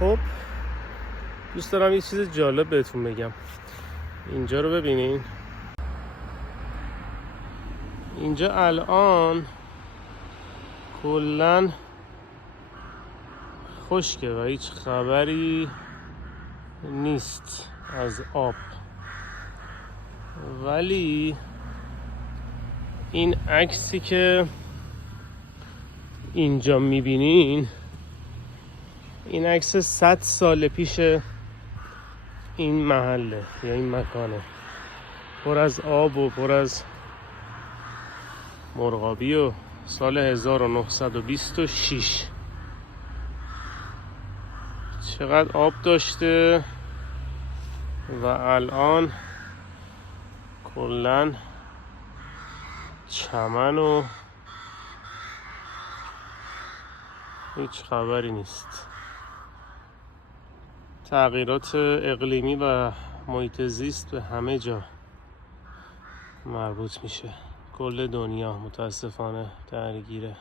خب دوست دارم یه چیز جالب بهتون بگم. اینجا رو ببینین. اینجا الان کلن خشکه و هیچ خبری نیست از آب، ولی این عکسی که اینجا میبینین این عکس 100 سال پیش این محله یا این مکانه، پر از آب و پر از مرغابی. و سال 1926 چقدر آب داشته و الان کلن چمن و هیچ خبری نیست. تغییرات اقلیمی و محیط زیست به همه جا مربوط میشه. کل دنیا متاسفانه درگیره.